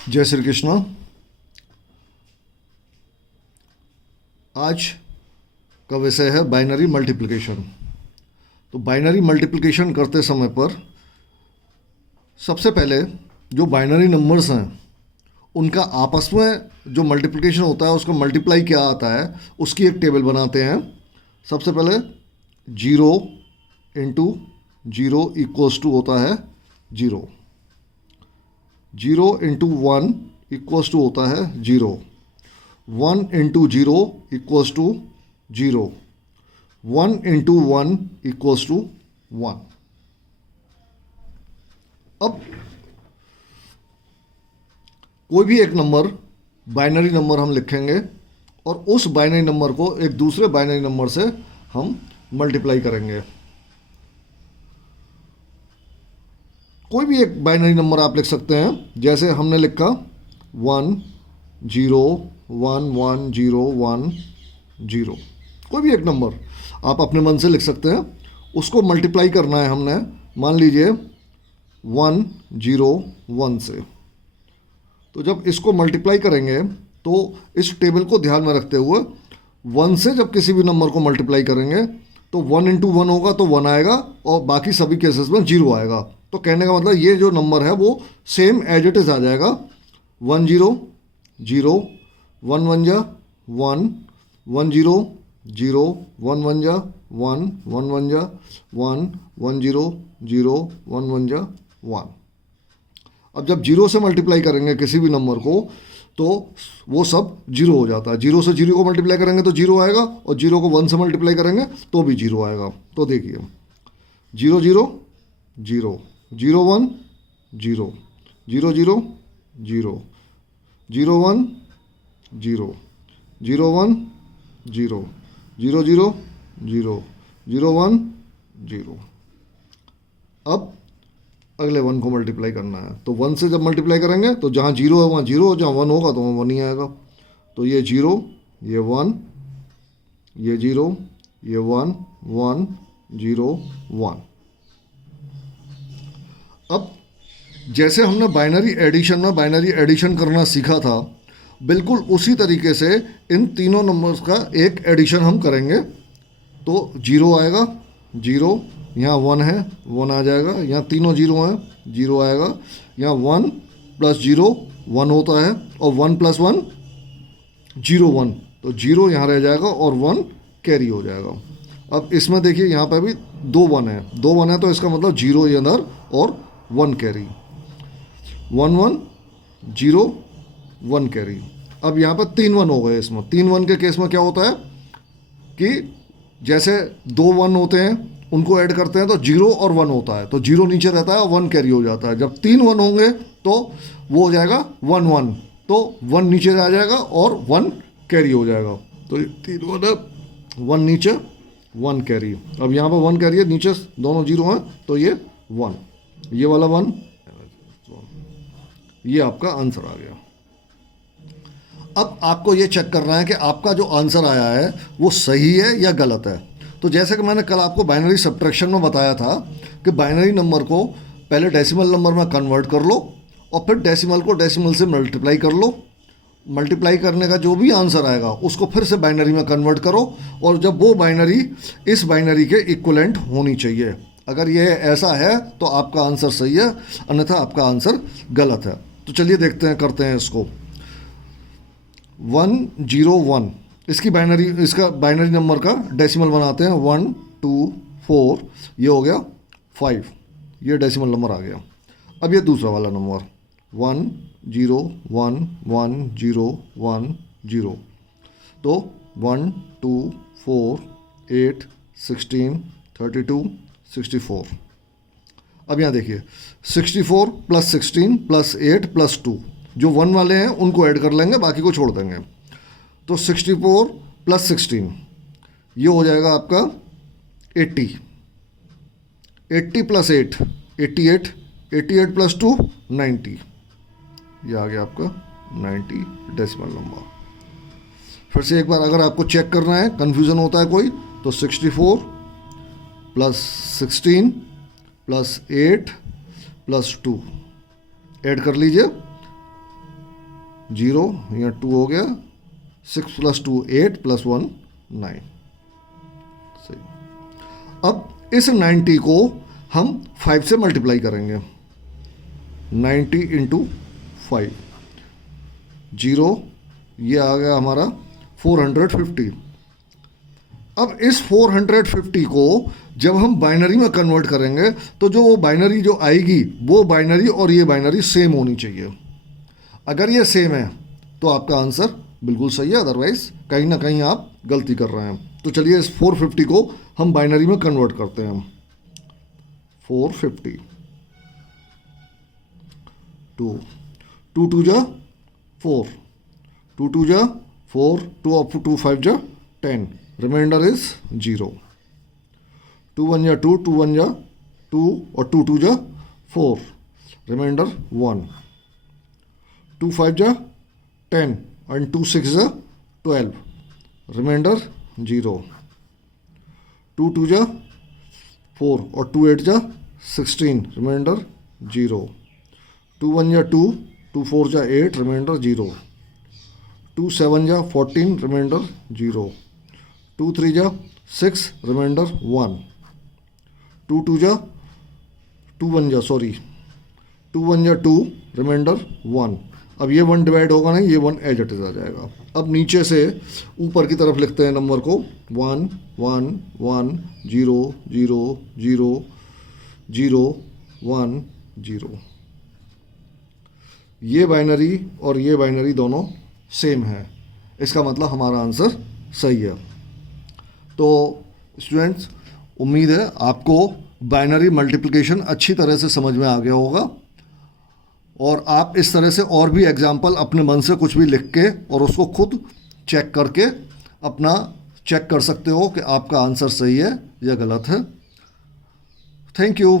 जय श्री कृष्ण। आज का विषय है बाइनरी मल्टीप्लिकेशन। तो बाइनरी मल्टीप्लिकेशन करते समय पर सबसे पहले जो बाइनरी नंबर्स हैं उनका आपस में जो मल्टीप्लिकेशन होता है उसका मल्टीप्लाई क्या आता है उसकी एक टेबल बनाते हैं। सबसे पहले 0 इंटू 0 इक्वल्स टू होता है 0, 0 इंटू 1 इक्वल्स टू होता है 0, 1 into 0 equals to 0, 1 into 1 equals to 1। अब कोई भी एक नंबर बाइनरी नंबर हम लिखेंगे और उस बाइनरी नंबर को एक दूसरे बाइनरी नंबर से हम मल्टीप्लाई करेंगे। कोई भी एक बाइनरी नंबर आप लिख सकते हैं, जैसे हमने लिखा 1 0 1 1 0 1 0। कोई भी एक नंबर आप अपने मन से लिख सकते हैं, उसको मल्टीप्लाई करना है हमने। मान लीजिए 1 0 1 से। तो जब इसको मल्टीप्लाई करेंगे तो इस टेबल को ध्यान में रखते हुए 1 से जब किसी भी नंबर को मल्टीप्लाई करेंगे तो 1 इंटू 1 होगा तो 1 आएगा और बाकी सभी केसेस में 0 आएगा। तो कहने का मतलब ये जो नंबर है वो सेम एज इट इज़ आ जाएगा। 1 0 0 1 1 जा 1 1 0 0 1 1 जा 1 1 1 जा 1 1 0 0 1 1 जा 1। अब जब 0 से मल्टीप्लाई करेंगे किसी भी नंबर को तो वो सब 0 हो जाता है। 0 से 0 को मल्टीप्लाई करेंगे तो 0 आएगा और 0 को 1 से मल्टीप्लाई करेंगे तो भी 0 आएगा। तो देखिए 0 0 0 0 1 0 0 0 0 0 1 0 0 1 0 0 0 0 0 1 0। अब अगले 1 को मल्टीप्लाई करना है तो 1 से जब मल्टीप्लाई करेंगे तो जहाँ 0 है वहाँ 0, जहाँ 1 होगा तो वहाँ 1 ही आएगा। तो ये 0 ये 1 ये 0 ये 1 1 0 1। अब जैसे हमने बाइनरी एडिशन में बाइनरी एडिशन करना सीखा था, बिल्कुल उसी तरीके से इन तीनों नंबर्स का एक एडिशन हम करेंगे। तो 0 आएगा 0, यहाँ 1 है 1 आ जाएगा, यहाँ तीनों 0 हैं 0 आएगा, यहाँ 1 प्लस 0 1 होता है और 1 प्लस 1 0 1, तो 0 यहाँ रह जाएगा और 1 कैरी हो जाएगा। अब इसमें देखिए यहाँ पे भी 2 1 है, 2 1 है तो इसका मतलब 0 ये अंदर और 1 कैरी, 1 1 0 1 कैरी। अब यहाँ पर 3 1 हो गए। इसमें 3 1 के केस में क्या होता है कि जैसे 2 1 होते हैं उनको ऐड करते हैं तो 0 और 1 होता है, तो 0 नीचे रहता है और 1 कैरी हो जाता है। जब 3 1 होंगे तो वो हो जाएगा 1 1, तो 1 नीचे आ जाएगा और 1 कैरी हो जाएगा। तो 3 1 है, 1 नीचे 1 कैरी। अब यहाँ पर 1 कैरी है, नीचे दोनों 0 हैं तो ये 1, ये वाला 1, ये आपका आंसर आ गया। अब आपको ये चेक करना है कि आपका जो आंसर आया है वो सही है या गलत है। तो जैसे कि मैंने कल आपको बाइनरी सब्ट्रैक्शन में बताया था कि बाइनरी नंबर को पहले डेसिमल नंबर में कन्वर्ट कर लो और फिर डेसिमल को डेसिमल से मल्टीप्लाई कर लो। मल्टीप्लाई करने का जो भी आंसर आएगा उसको फिर से बाइनरी में कन्वर्ट करो और जब वो बाइनरी इस बाइनरी के इक्वलेंट होनी चाहिए। अगर ये ऐसा है तो आपका आंसर सही है, अन्यथा आपका आंसर गलत है। तो चलिए देखते हैं, करते हैं इसको। 1 0 1 इसकी बाइनरी, इसका बाइनरी नंबर का डेसिमल बनाते हैं। 1 2 4 ये हो गया 5, ये डेसिमल नंबर आ गया। अब ये दूसरा वाला नंबर 1 0 1 1 0 1 0, तो 1 2 4 8 16 32 64। अब यहाँ देखिए 64 प्लस 16 प्लस 8 प्लस 2, जो 1 वाले हैं उनको ऐड कर लेंगे, बाकी को छोड़ देंगे। तो 64 प्लस 16 ये हो जाएगा आपका 80, 80 प्लस 8 88, 88 प्लस 2 90, ये आ गया आपका 90 डेसिमल नंबर। फिर से एक बार अगर आपको चेक करना है, कन्फ्यूज़न होता है कोई, तो 64 प्लस 16 प्लस 8 प्लस 2 ऐड कर लीजिए जीरो, यहाँ 2 हो गया, 6 + 2 8 + 1 9। सही। अब इस 90 को हम 5 से मल्टीप्लाई करेंगे। 90 × 5, जीरो, ये आ गया हमारा 450। अब इस 450 को जब हम बाइनरी में कन्वर्ट करेंगे तो जो वो बाइनरी जो आएगी वो बाइनरी और ये बाइनरी सेम होनी चाहिए। अगर ये सेम है तो आपका आंसर बिल्कुल सही है, अदरवाइज कहीं ना कहीं आप गलती कर रहे हैं। तो चलिए इस 450 को हम बाइनरी में कन्वर्ट करते हैं। 450, 2 2 2 जा 4, 2 2 जा 4, 2 5 जा 10, रिमाइंडर इज 0। 2 1 जा 2, 2 1 जा 2 और 2 2 जा 4, रिमाइंडर 1। 2 5 जा 10 and 2 6 जा 12, रिमाइंडर 0। 2 2 जा 4 और 2 8 जा 16, रिमाइंडर 0। 2 1 जा 2, 2 4 जा 8, रिमाइंडर 0। 2 7 जा 14, रिमाइंडर 0। 2 3 जा 6, रिमाइंडर 1। 2 2 जा 2 1 जा 2 1 जा 2, रिमाइंडर 1। अब ये 1 डिवाइड होगा नहीं, ये 1 एज इट इज आ जाएगा। अब नीचे से ऊपर की तरफ लिखते हैं नंबर को 1 1 1 0 0 0 0 1 0। ये बाइनरी और ये बाइनरी दोनों सेम है, इसका मतलब हमारा आंसर सही है। तो स्टूडेंट्स, उम्मीद है आपको बाइनरी मल्टीप्लिकेशन अच्छी तरह से समझ में आ गया होगा और आप इस तरह से और भी एग्जाम्पल अपने मन से कुछ भी लिख के और उसको खुद चेक करके अपना चेक कर सकते हो कि आपका आंसर सही है या गलत है। Thank you.